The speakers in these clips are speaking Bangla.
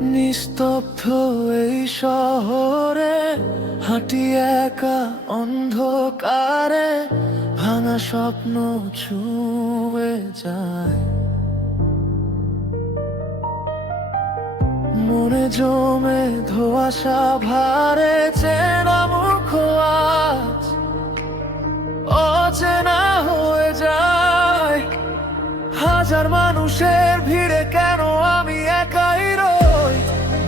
নিস্তব্ধ এই শহরে হাঁটি একা অন্ধকারে, ভাঙা স্বপ্ন ছুঁয়ে যায়। মনে জমে ধোঁয়াশা ভারে, চেনা মুখ আজ অচেনা হয়ে যায়। হাজার মানুষের ভিড়ে কেন আমি একাই রই?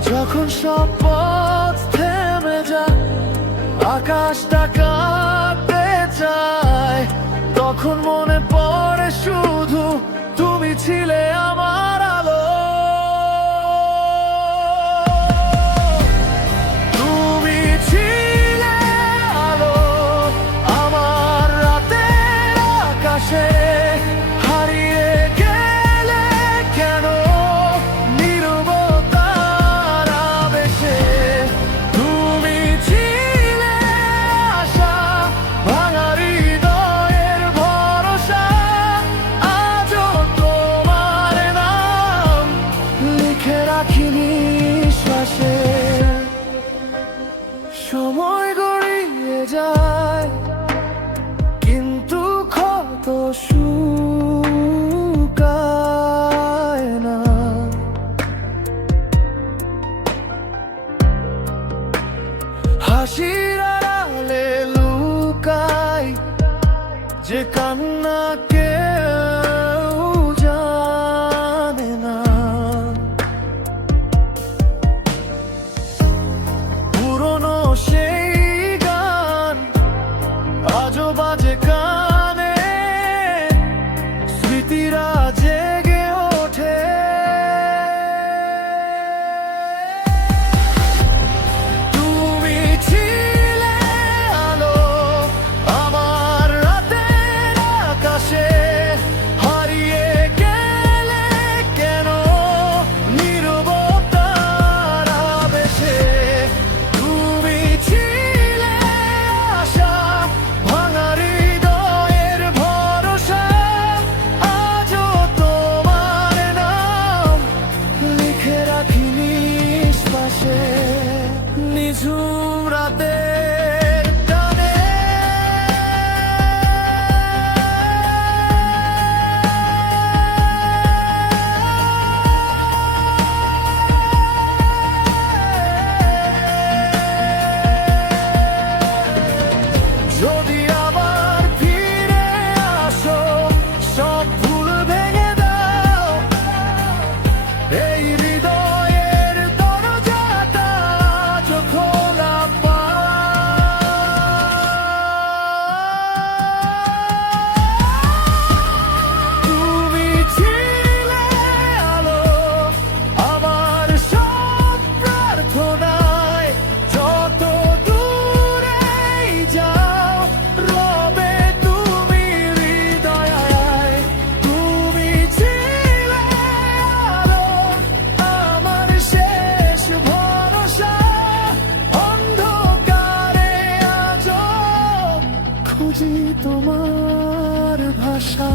যখন সব পথ থেমে যায়, আকাশটা কাঁপতে চায়, তখন মনে পড়ে শুধু তুমি ছিলে আমার আলো। তুমি ছিলে আলো আমার রাতের আকাশে, হারিয়ে গেলে কেন নীরবতার আবেশে। তুমি ছিলে আশা, ভাঙা হৃদয়ের ভরসা, আজও তোমার নাম লিখে রাখি নিঃশ্বাসে। সময় গড়িয়ে যায় কিন্তু ক্ষত শুকায় না। হাসির আড়ালে লুকায় যে কান্না কেউ জানে না। পুরনো সেই গান আজও বাজে কানে, স্মৃতিরা জেগে ওঠে। তুমি ছিলে আলো আমার রাতের আকাশে, হারিয়ে গেলে কেন নীরবতার আবেশে। তুমি ছিলে আশা, ভাঙা হৃদয়ের ভরসা, আজও তোমার নাম লিখে রাখি নিঃশ্বাসে। নিঝুম রাতের টানে যদি আবার ফিরে আসো, সব ভুল ভেঙে দাও। এই হৃদয়ের দরজাটা আজ খোলা পায়। তুমি ছিলে আলো আমার সব প্রার্থনায়, যত দূরেই যাও রবে তুমি হৃদয়ায়। তুমি ছিলে আলো আমার শেষ ভরসা, অন্ধকারে আজও খুঁজি তোমার ভাষা।